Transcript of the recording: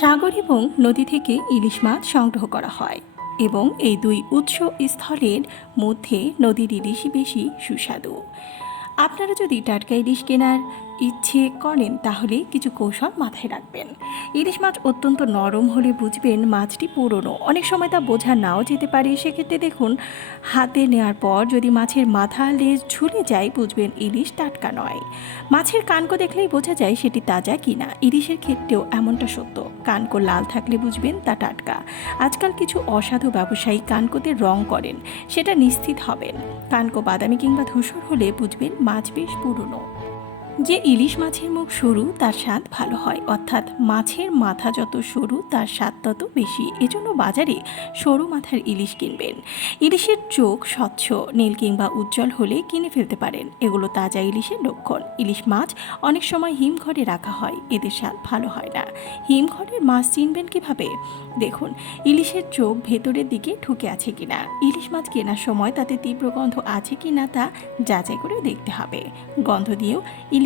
সাগর এবং নদী থেকে ইলিশ মাছ সংগ্রহ করা হয় এবং এই দুই উৎস স্থলের মধ্যে নদীর ইলিশই বেশি সুস্বাদু। আপনারা যদি টাটকা ইলিশ কেনার ইচ্ছে করেন তাহলে কিছু কৌশল মাথায় রাখবেন। ইলিশ মাছ অত্যন্ত নরম হলে বুঝবেন মাছটি পুরনো। অনেক সময় তা বোঝা নাও যেতে পারে। সেক্ষেত্রে দেখুন, হাতে নেওয়ার পর যদি মাছের মাথা লেজ ঝুলে যায়, বুঝবেন ইলিশ টাটকা নয়। মাছের কানকো দেখলেই বোঝা যায় সেটি তাজা কিনা। ইলিশের ক্ষেত্রেও এমনটা সত্য। কানকো লাল থাকলে বুঝবেন তা টাটকা। আজকাল কিছু অসাধু ব্যবসায়ী কানকোতে রং করেন। সেটা নিশ্চিত হবেন। কানকো বাদামি কিংবা ধূসর হলে বুঝবেন মাছ বেশ পুরনো। যে ইলিশ মাছের মুখ সরু, তার স্বাদ ভালো হয়। অর্থাৎ মাছের মাথা যত সরু, তার স্বাদ তত বেশি। এজন্য বাজারে সরু মাথার ইলিশ কিনবেন। ইলিশের চোখ স্বচ্ছ, নীল কিংবা উজ্জ্বল হলে কিনে ফেলতে পারেন। এগুলো তাজা ইলিশের লক্ষণ। ইলিশ মাছ অনেক সময় হিমঘরে রাখা হয়। এদের স্বাদ ভালো হয় না। হিমঘরের মাছ চিনবেন কীভাবে? দেখুন, ইলিশের চোখ ভেতরের দিকে ঢুকে আছে কিনা। ইলিশ মাছ কেনার সময় তাতে তীব্র গন্ধ আছে কিনা তা যাচাই করে দেখতে হবে। গন্ধ দিয়েও ইলিশ